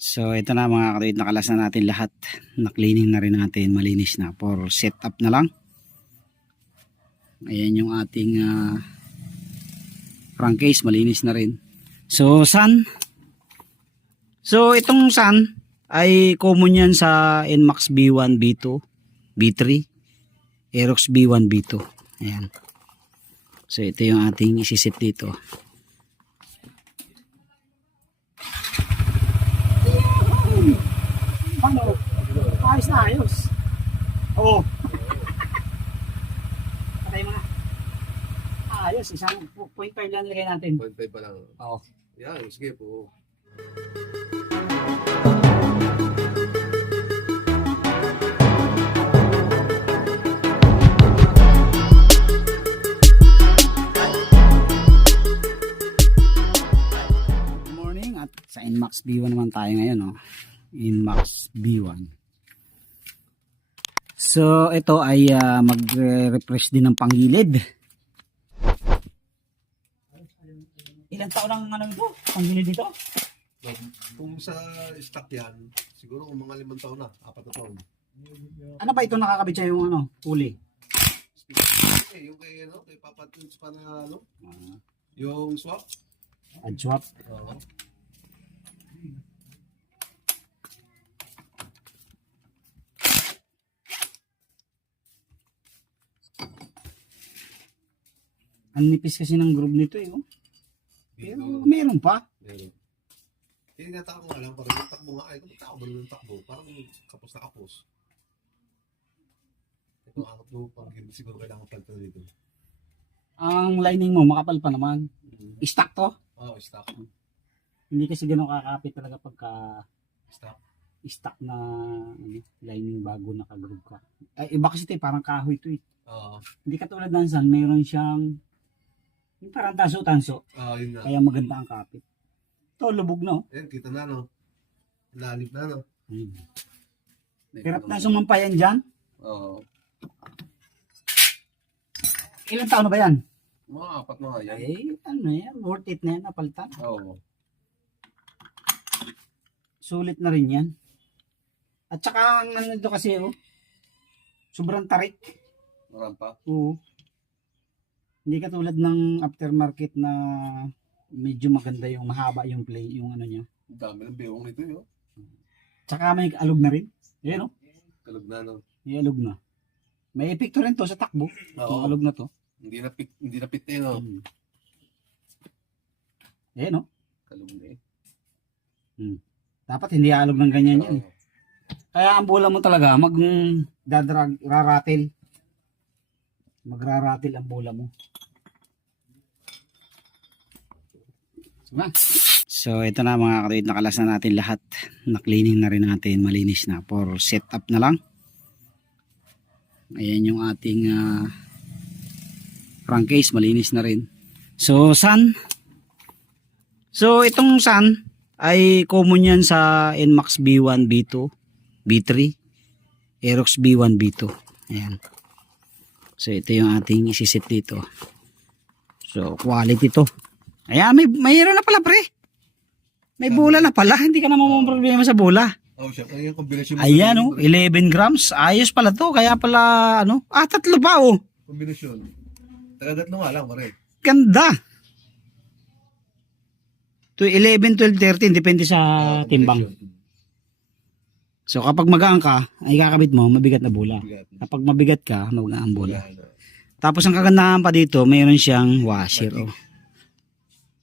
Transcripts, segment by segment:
So ito na mga katuwid, nakalas na natin lahat. Na-cleaning na rin natin, malinis na. For setup na lang. Ayan yung ating crankcase, malinis na rin. So sun. So itong sun ay common yan sa NMAX B1, B2, B3, Aerox B1, B2. Ayan. So ito yung ating isisit dito. Ano? Ayos na ayos. Oo. Patay mo na. Ayos, isang 0.5 lang lagay natin. 0.5 pa lang. Oo. Yan, sige po. Good morning at sa NMAX B1 naman tayo ngayon, no? NMAX B1. So ito ay mag-refresh din ng panggilid. Ilang taon ang ano ito? Panggilid dito? Kung sa stock yan, siguro kung mga 5 taon na, 4 na taon. Ano ba ito nakakabit siya yung ano? Uli? Yung kay, ano, kay Papa Tunes pa na, ano, yung swap. Add swap. Oo. Ang nipis kasi ng groove nito eh. Oh. Pero meron pa. Meron. Tinataka ko nga lang, parang yung takbo nga, ay, kung tao ba ng takbo, parang kapos na kapos. Ito, angat mo, pang siguro kailangan palitan dito. Ang lining mo makapal pa naman. Stock to? Oo, stock. Hindi kasi ganun kakapit talaga pagka Stock. stock na ano, lining bago nakagroove ka. Ay, iba kasi ito eh, parang kahoy ito eh. Oo. Hindi katulad ng sun, meron siyang yung parang tanso-tanso. Yun nga. Kaya maganda ang kapit. Ito, lubog na oh. Ayan, kita na, no? Lalim na, no? Hirap na sumampayan dyan. Oo. Ilang taon na ba yan? Mga 4 na nga yan. Ano yan, worth it na yan, napalitan. Oo. Sulit na rin yan. At saka ang ano dito kasi oh, sobrang tarik. Marampa. Oo. Hindi katulad ng aftermarket na medyo maganda yung mahaba yung play, yung ano niya. Ang dami ng bewang nito, yun. Tsaka may alog na rin. Ayan oh, Kalog na, no? may alog na. May epekto rin to sa takbo. Yung alog na to. Hindi na pit eh, no? Ayan oh. Kalog na eh. Dapat hindi alog ng ganyan yan. Oo. Kaya ang bola mo talaga raratel. Magraratel ang bola mo. Diba? So ito na mga katuwid, nakalas na natin lahat. Na-cleaning na rin natin, malinis na. For setup na lang. Ayan yung ating crankcase, malinis na rin. So sun. So itong sun ay common yan sa NMAX B1, B2, B3, Aerox B1, B2. Ayan. So ito yung ating isisit dito. So quality to. Ayan, mayroon na pala pre. May bola na pala. Hindi ka na problema sa bola. Oh, siya. Yung kombinasyon mo. Ayan oh, 11 grams. Ayos pala to. Kaya pala ano. 3 pa oh. Kombinasyon. Taga-3 nga lang, pare. Ganda. To 11, 12, 13. Depende sa timbang. So kapag magaan ka, ay kakabit mo, mabigat na bola. Kapag mabigat ka, magaan ang bola. Tapos ang kagandahan pa dito, mayroon siyang washer. Oh.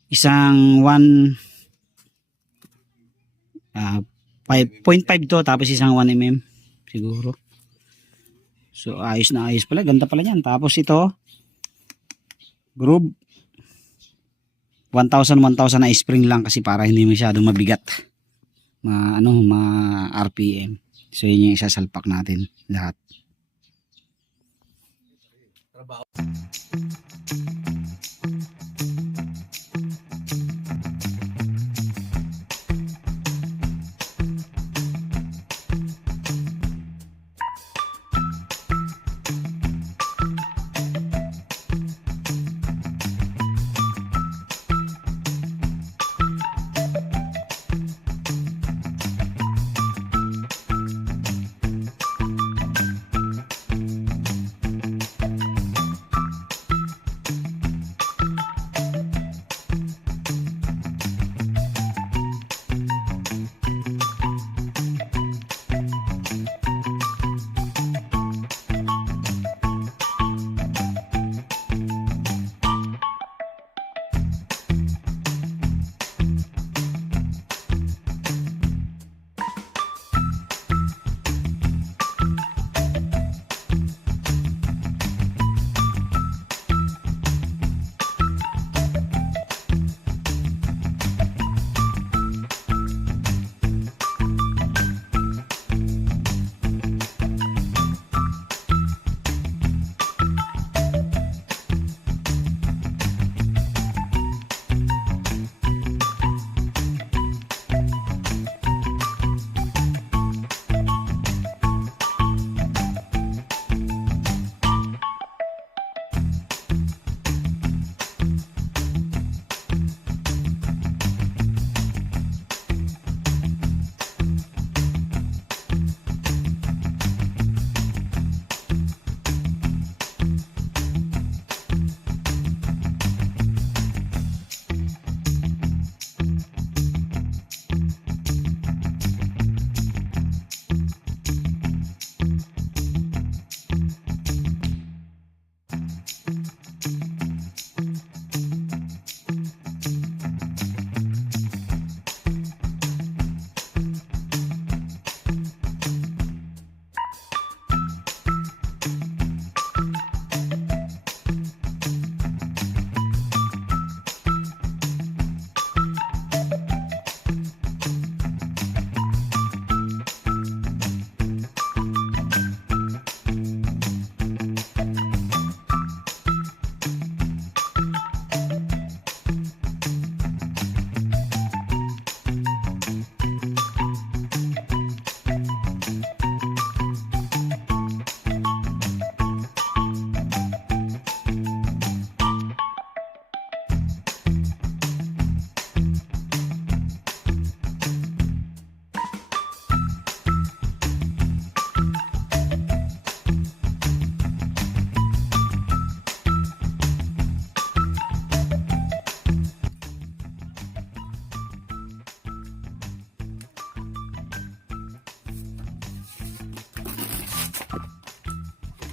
Isang 5.5 to, tapos isang 1 mm siguro. So ayos na ayos pala, ganda pala yan. Tapos ito, groove 1,000 na spring lang kasi para hindi masyadong mabigat. Ma RPM. So yun yung isasalpak natin lahat. Trabaho.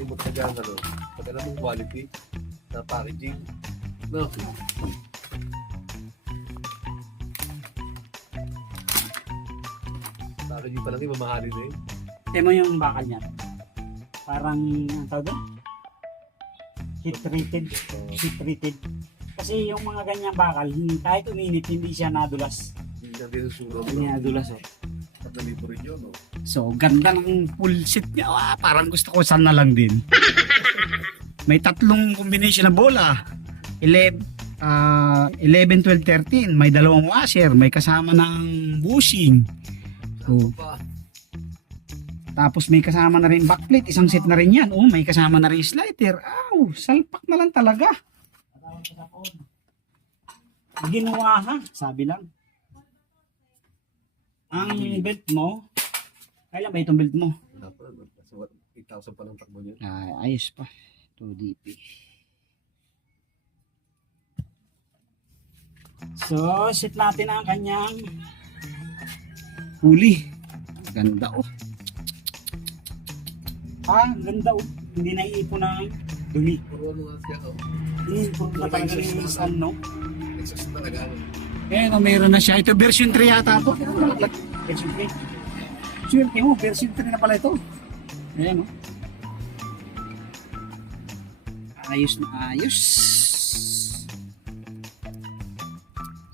subok ka dyan, ano, pag alam mong quality na packaging, no? Packaging pa lang yung mamahalin na yun. Tingnan mo yung bakal niya. Parang, ang tawag doon? Heat treated. Heat treated. Kasi yung mga ganyang bakal, kahit uminit, hindi siya nadulas. Hindi na din susunod. Hindi nadulas, oh. At nalipo rin yun, no? So, ganda ng full set niya. Parang gusto ko sana lang din. May tatlong combination na bola. 11, 12, 13. May dalawang washer. May kasama ng bushing. Oh. Pa, Tapos may kasama na rin backplate. Isang set na rin yan. Oh, may kasama na rin slider. Salpak na lang talaga. Ginawa ha, sabi lang. Ang belt mo, kailan ba itong belt mo? wala pa, no? Kasi 8,000 pa lang takbo niya. Ayos pa. 2DP. So, set natin ang kanyang Huli. Ganda oh. ganda oh. Hindi naiipon ng dumi. Puro ano nga siya, no? Iniipon na talaga ng isang, no? Exhaust talaga, ano? Kaya no, meron na siya. Ito version 3 yata to. Version 3. Swerte mo, version 3 na pala ito. Ayan, no? Ayos na ayos.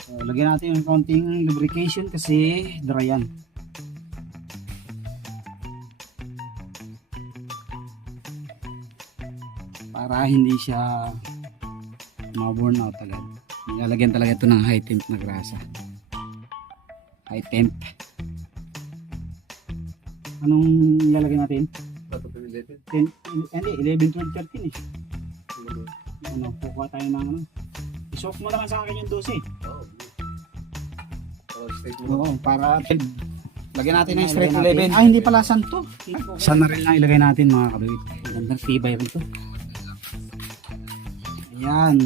So, lagyan natin yung konting lubrication kasi dry yan. Para hindi siya ma-burn out agad. Nilalagyan talaga ito ng high temp na grasa. High temp. Anong ilalagay natin? Plato pa 11. 11, 12, 13 eh. Ano, kukuha tayo ng ano. I-soak mo naman sa akin yung 12. Oo. Oh, stay mo. Oo, para lagyan natin ng Lagyan straight natin. 11. Hindi pala santo. Sana rin lang ilagay natin mga kabit. Gandang tibay rin to. Ayan.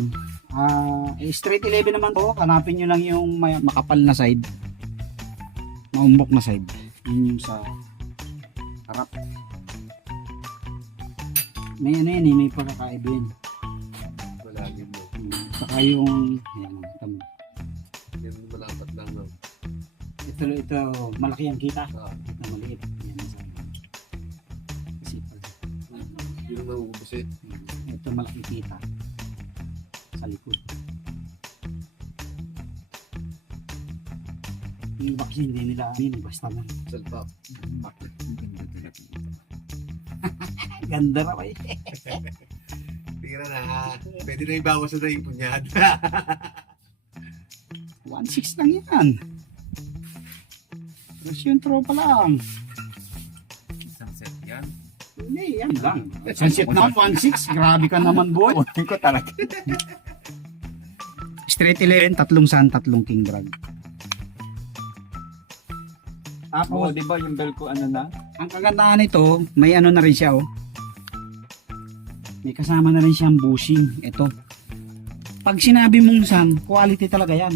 Straight 11 naman to. Hanapin nyo lang yung makapal na side. Maumbok na side. Yun yung sa harap. May ano yan eh, may pagkakaiba yun. Wala din mo. Saka yung, ayan, tama. Yan malapat lang, no? Ito, malaki ang kita. Ah, Ito maliit. Yan, kasi yun ang nauubos eh. ito malaki kita. Sa likod. Yung box hindi nila, hindi basta lang. Salpak. Ganda na ba eh. Tira na ha. Pwede na ibawas na ipon yan. 1.6 lang yan. Tapos yung tropa lang. Isang set yan. Hindi, yan lang. Sunset na 1.6. Grabe ka naman, boy. Hindi ko talaga. Straight 11, tatlong sun, tatlong king drag. Tapos, di ba yung bell ko ano na? Ang kagandahan nito, may ano na rin siya, oh. May kasama na rin siyang bushing. Ito. Pag sinabi mong sun, quality talaga yan.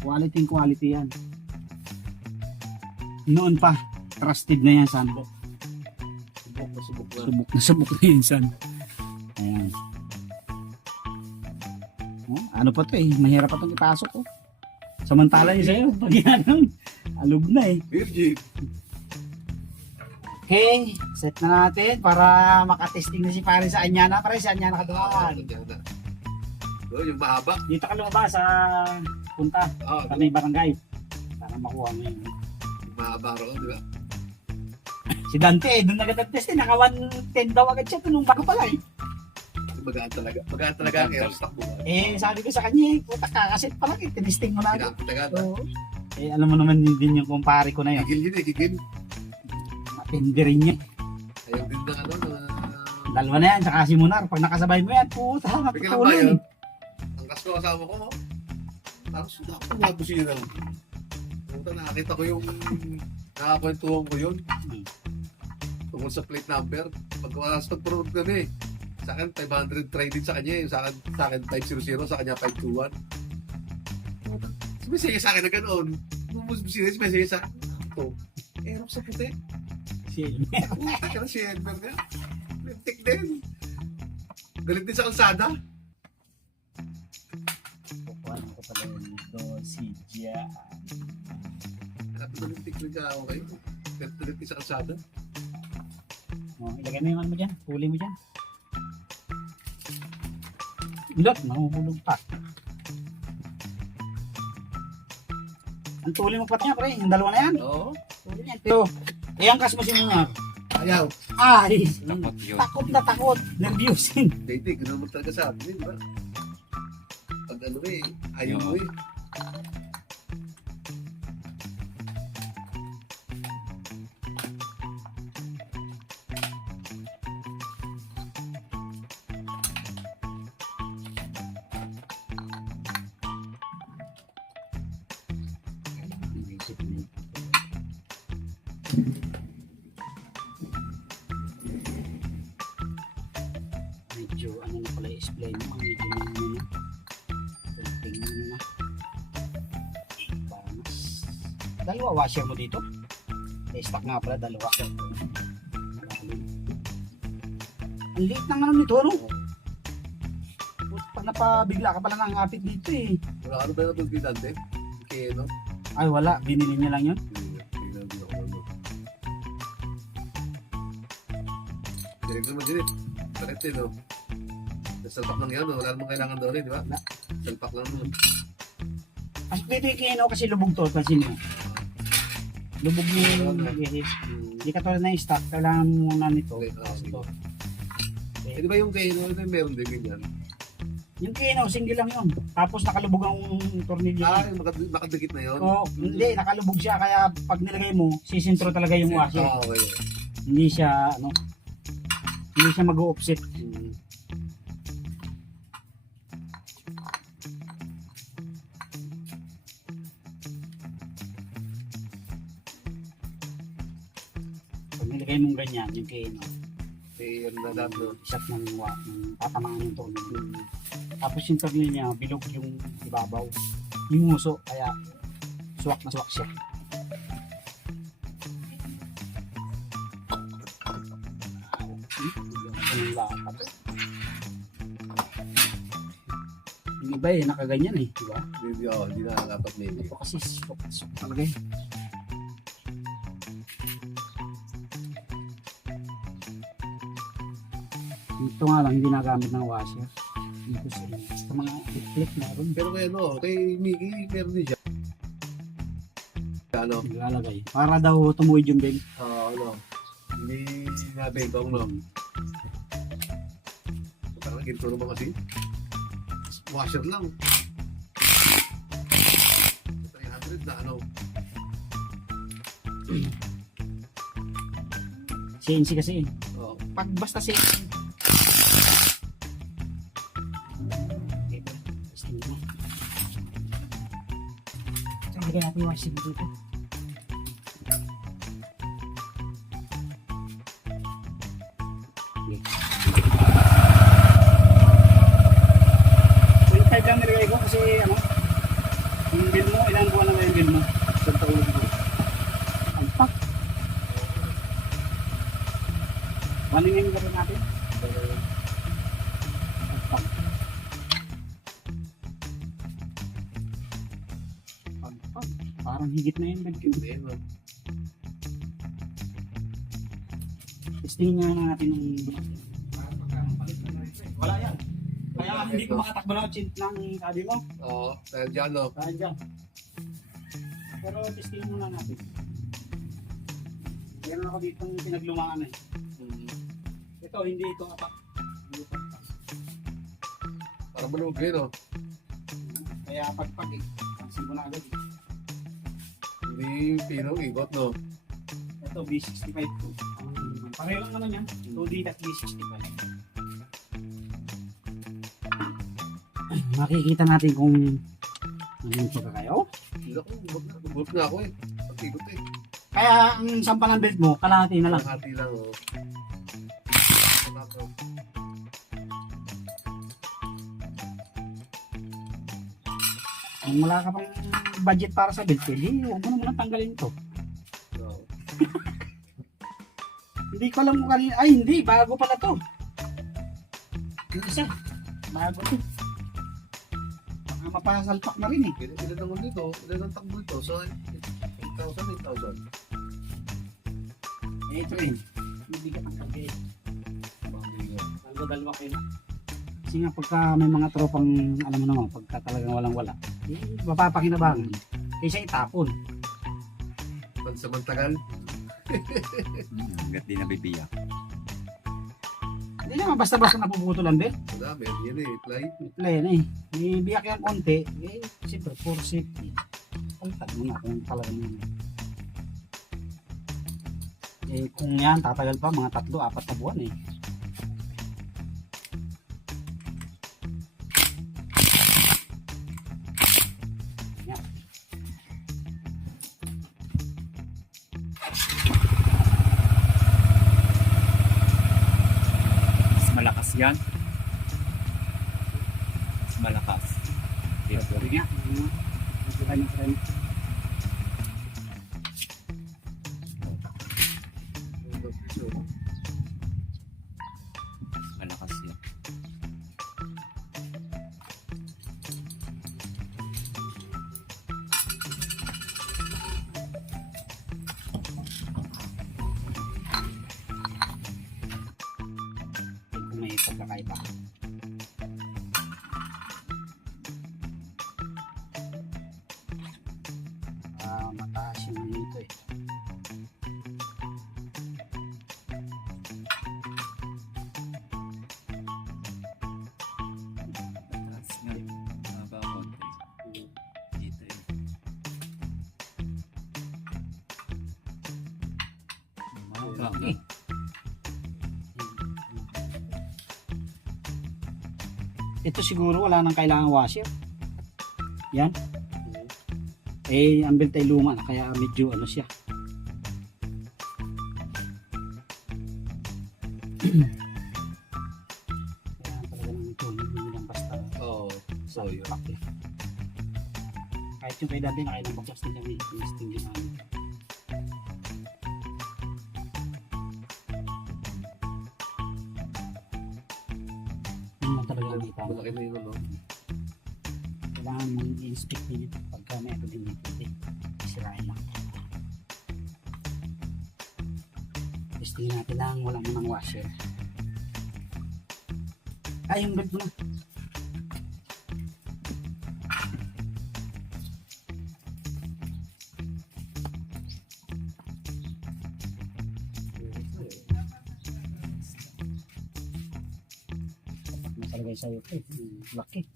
Quality yan. Noon pa, trusted na yan, sun. Subok na subok na. Subok na yung sun. Ayan. Oh, ano pa to eh, mahirap pa itong ipasok, oh. Samantala yung sa'yo, pag yan, alog na eh. Virgin. okay, set na natin para makatesting na si pare sa Anyana. Pare, sa Anyana kadumaan. Oh, yung mahaba. Dito ka lumabas sa punta Oh, sa may barangay para makuha mo yun. yung mahaba roon, di ba? Si Dante, doon nag-test eh, naka 110 daw agad siya, tunong bago pala eh. Magaan talaga. Magaan talaga ang aerostock mo. Sabi ko sa kanya, puta kakasit pa lang eh, tinisting mo na agad. Pinapatagan. Oo. Alam mo naman din yung kumpare ko na yun. Gigil yun eh, gigil. Napindi rin niya. Ayaw din na ano, na... Dalawa na yan, tsaka si Munar. Pag nakasabay mo yan, puta, Bigyan ng natutulog. bayan. Ang kasko kasama ko, tapos ako nga busina. Puta, nakakita ko yung nakakwentuhan ko yun. Tungkol sa plate number. Pag-promote kami, sa akin 500 trading sa kanya, sa akin 500, sa kanya 521. Sumisaya sa akin na ganoon. Busina, sumisaya sa akin. Ito, erop sa puti. Si Elmer. Puta ka na si Edmer nga. Lintik din. Galit din sa kalsada. Kukuhan ko pala yung dosija. Sabi ko lintik rin ka okay. Galit din sa kalsada. Oh, ilagay mo yung ano mo dyan. Huli mo dyan. Ilot, mahuhulog pa. Ang tuli mo pat niya, pre. Yung dalawa na yan. Oo. Tuli niyan. Pero, iangkas mo si Munar. Ayaw. Ay, Takot yun. takot na takot. Nervyusin. Hindi, gano'n mo talaga sa atin, di ba? Pag ano eh, ayaw mo eh. Medyo ano na pala i-explain mo. Medyo ano na. Tingnan mo na. Para mas... Dalawa washer mo dito. Stock nga pala, dalawa. Malalim. Ang liit ng ano nito, ano? Pag napabigla ka pala ng hapit dito eh. Wala ano ba yung natulbidante? Okay, no? Ay wala, binili niya lang yun. Hindi ako ano. Direct naman din eh. Correct eh, no? Salpak lang yan, no? Wala namang kailangan daw rin, di ba? Salpak lang naman. Mas pipikino kasi lubog to, pansin mo. Lubog yung iris. Hindi ka tulad na yung stock, kailangan mo muna nito. Okay, Tapos ito. Eh, di ba yung kay, no? Ito yung meron din ganyan. Yung kino, single lang yun. Tapos nakalubog ang tornilyo. Ah, yung makadikit na yun? Oo, hindi, nakalubog siya. Kaya pag nilagay mo, sisintro talaga yung washer. Ah, okay. Hindi siya, ano, hindi siya mag-offset. Pag nilagay mong ganyan, yung kino, Eh, ano na lahat, no? isat ng tatamaan yung tornilyo. Tapos yung tornilyo niya, bilog yung ibabaw. Yung uso, kaya swak na swak siya. Yung lakad. Yung iba eh, nakaganyan eh, di ba? Hindi na dapat maybe. Ito kasi swak talaga eh. Ito nga lang, hindi nagamit ng washer. Dito sa mga clip meron. Pero kay ano, kay Mickey, meron din siya. Ano? Nilalagay. Para daw tumuwid yung bag. Ano? Hindi nabengkong, no? Parang ginto naman kasi. Washer lang. 300 na ano. CNC kasi eh. Oh. Pag basta CNC. Lagyan natin yung washer dito. Okay. 25 lang nilagay ko kasi ano, yung bill mo, ilang buwan na ba yung bill mo? Isang taon na dito. Alpak. Walingin yung gawin natin. Alpak. Alpak. Parang higit na yung bag yun. Hindi, no? Testingin nga natin yung wala yan. Kaya hindi ko makatakbo ng chint ng sabi mo. Oo, dahil dyan, no? Dahil dyan. Pero testingin muna natin. Meron ako dito yung pinaglumangan eh. Ito, hindi ito apak. Hindi ito apak. Para malugi, no? Kaya pagpag eh. Pansin ko na agad eh. Hindi pinong ikot, no? Ito, B65 to. Pareho lang naman yan. 2D at B65. Makikita natin kung ano yung pagkakayo. Hindi ako, bumot na ako eh. Pag-ikot eh. Kaya ang sampa ng belt mo, kalahati na lang. Hati lang, oh. Wala ko. Kung wala ka pang budget para sa belt, pwede, huwag mo naman tanggalin to. No. Hindi ko alam kung kanina. Ay, hindi. Bago pala to. Yung isa. Bago to. Baka mapasalpak na rin eh. Ilan naman dito? Ilan ang takbo dito? So, 8,000. Eh, ito rin. Hindi ka pagkagay. Dalawa kayo na. Kasi nga pagka may mga tropang, alam mo naman, pagka talagang walang-wala, eh, mapapakinabangan. Kaysa itapon. Pansamantagal. Hanggat di nabibiyak. Hindi naman basta-basta napuputulan, be. Madami. Yan eh. Fly. Play na eh. May biyak yan konti. Eh, siyempre, for safety. Pagtag mo na kung talagang yun. Eh, kung yan, tatagal pa mga 3-4 na buwan eh. Yan. Mas malakas yan. Mas malakas. Sabi nga. Kaya Mas malakas yan. kung may pagkakaiba. Mataas yung dito eh. Mataas nga. Mahaba konti. Dito eh. Mahaba nga. Eh. Ito siguro wala nang kailangan washer. Yan. Eh, ang belt ay luma na kaya medyo ano siya. Kaya talaga nang ito, hindi lang basta Oo. So, yun. pack eh. Kahit yung kay dati nakailang boxes din kami, listing din namin. Yun lang talaga ang ipang. Malaki na yun, ano? Kailangan mong i-inspect din ito pagka may ito din dito. Sirain lang. Testing natin lang, wala mo ng washer. Ay, yung belt mo na. Nakalagay sa'yo ito eh. Laki.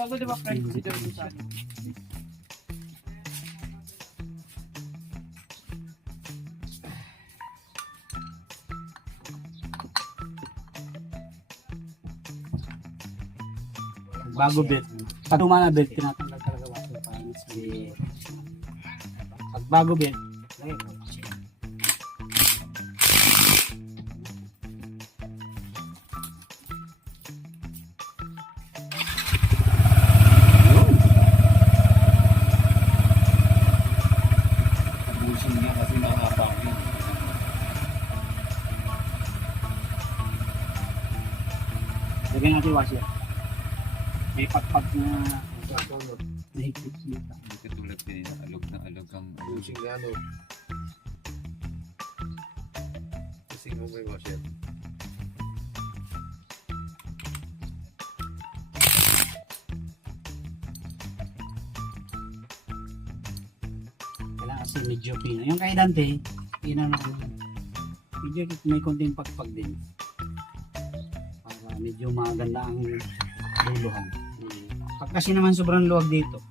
Bago di ba friend consider mo sa Bago belt. Pag luma na belt, tinatanggal talaga washer para mas may... Pag bago belt, lagay ko washer. Tapusin nga kasi mahaba yun. Lagyan natin washer. May patpat na nahigpit dito. Hindi katulad din na alog na alog ang alog. Using na, ano? Using mo may washer. Kailangan kasi medyo pina. Yung kay Dante, pina na medyo may konting pagpag din. Para medyo maganda ang luluhan. Pag kasi naman sobrang luwag dito,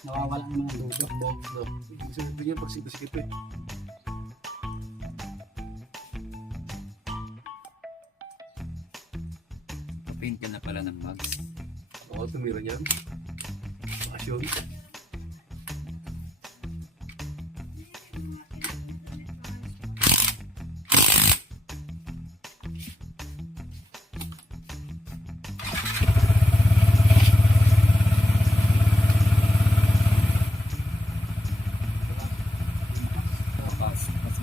nawawala ang mga dudok. No. Ibig sabihin niya pag sigasikip eh. Papaint ka na pala ng mags. Oo, tumira niyan. Pasyon.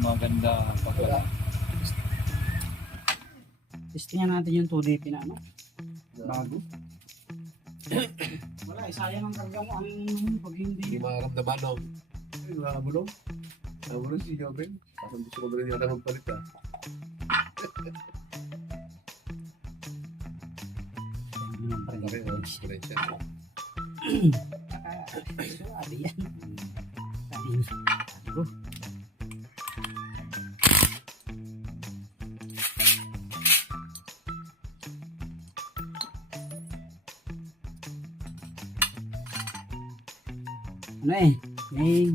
maganda pagkala. Testingan natin yung 2DP na ano. Bago. Wala, sayang ang karga mo. Pag Hindi hindi. makaramdaman, no? Ay, nakabulong. Nakabulong si Jobin. Parang gusto ko na rin yata magpalit, ha? Okay, oh. Diferensya. Suwabe yan. Bago. Ano eh, may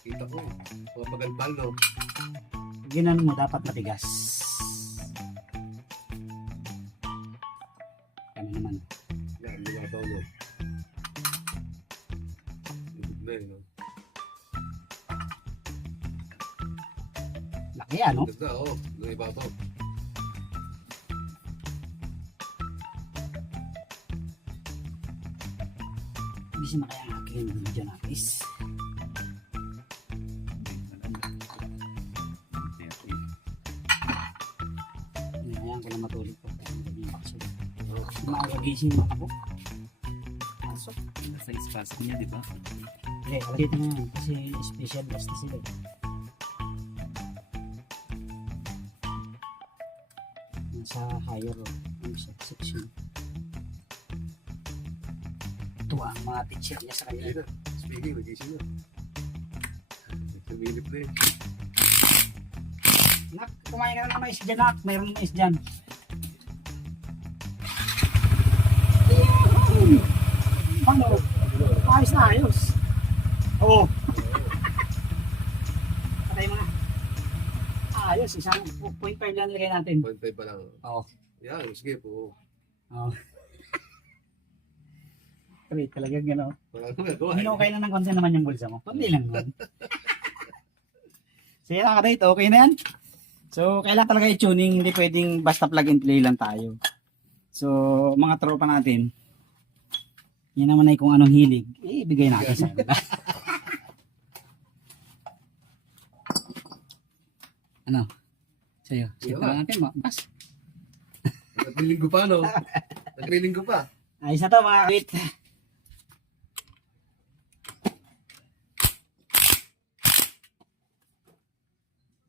Kita ko, mga pagalbal, no? ginan mo dapat matigas. Kami naman. Yan, lumataw, no? Ibig na, no? Laki ano? Ganda, oh. Nung ibabaw. Hindi siya makaya ang aking video na guys. Ngayon ko na matulog po. Hindi bakso. Makakagising mo ako. Pasok. Nasa espasyo niya, di ba? Okay, alagay na yan. Kasi special guest na sila. Nasa higher section. Tuwa ang mga teacher niya sa Hindi kanya. na. Speaking, nagising na. Sumilip na, eh. Nak, kumain ka na ng mais dyan, nak. Mayroon mais dyan. Ano? Ayos na ayos. Oo. Patay mo na. Ayos, isang 0.5 lang nilagay natin. 0.5 pa lang. Oo. Yan, sige po. Oo. Wait, talagang gano'n. Wala nang nagawa, eh. Hinukay lang ng konti naman yung bulsa mo. Kundi lang nun. Sige na ka-date, okay na yan. So, kailangan talaga i-tuning. Hindi pwedeng basta plug and play lang tayo. So, mga tropa natin, yan naman ay kung anong hilig, ibigay natin sa kanila. Ano? Sa'yo. Set na natin mo. Bas. Naglilinggo pa, no? Naglilinggo pa. Ayos na to mga kabit.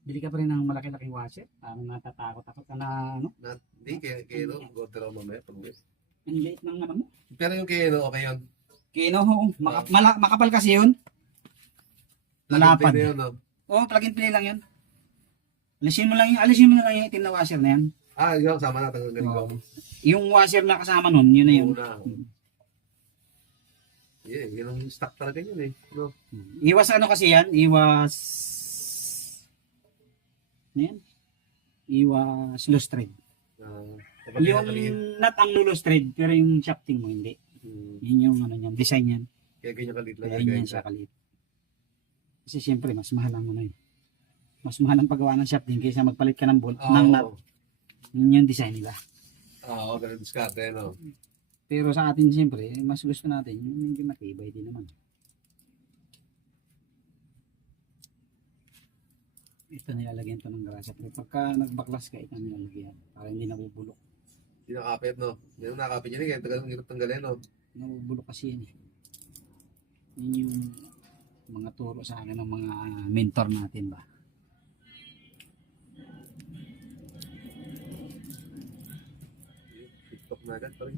Bili ka pa rin ng malaki-laking washer. Parang natatakot ako ka na ano. Hindi, kaya no, go tira mamaya pag uwi. Ang liit ng ano mo. Pero yung kaya no, okay yun. Kino, makapal kasi yun. Malapad. Laging pwede yun, no? Oo, plug and play lang yun. Alisin mo na lang yung itim na washer na yan. Ah, yun, sama natin ang ganito. Oo. Yung washer na kasama nun, yun na yun. Una. Yeah, yun ang stock talaga yun, eh. No? Iwas ano kasi yan? Iwas... Ano yan? Iwas loose thread. Kapag Yung nakaliit. nut ang loose thread, pero yung shafting mo hindi. Yun yung ano yan, design yan. Kaya ganyan kalit lang. Kaya yun yan siya kalit. Kasi siyempre, mas mahal ang ano yun. Mas mahal ang paggawa ng shafting kaysa magpalit ka ng bolt, ng nut. Yun yung design nila. Oo, ganun diskarte, no? Pero sa atin siyempre, mas gusto natin yung hindi matibay din naman. Ito nilalagyan to ng grasa. Pero pagka nagbaklas ka, ito nilalagyan. Para hindi nabubulok. Hindi nakapit, no? Hindi na nakapit yun, eh. Kaya tagal ng hirap tanggalin, no? Nabubulok kasi yan eh. Yun yung mga turo sa akin ng mga mentor natin ba. TikTok na agad, pa rin.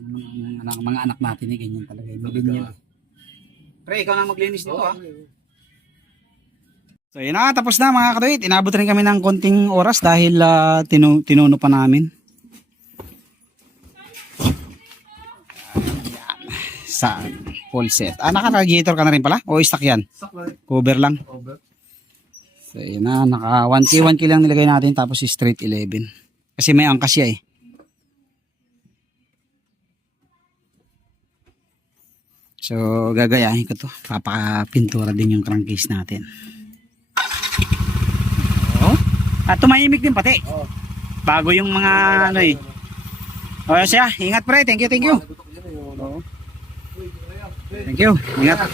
Ang mga anak natin eh, ganyan talaga. Ganyan. Pre, ikaw na maglinis dito ah. So yun na, tapos na mga katuwit. Inabot rin kami ng konting oras dahil tinuno pa namin. Sa full set. Naka-radiator ka na rin pala? O stock yan? Stock na rin. Cover lang. Over. So yun na, naka 1K lang nilagay natin tapos straight 11. Kasi may angkas siya eh. So gagayahin ko to. Papakapintura din yung crankcase natin. Oh. At tumahimik din pati. Oh. Bago yung mga ano eh. O siya, ingat pre. Thank you. Nagutok ko dyan, eh. Thank you. Ingat.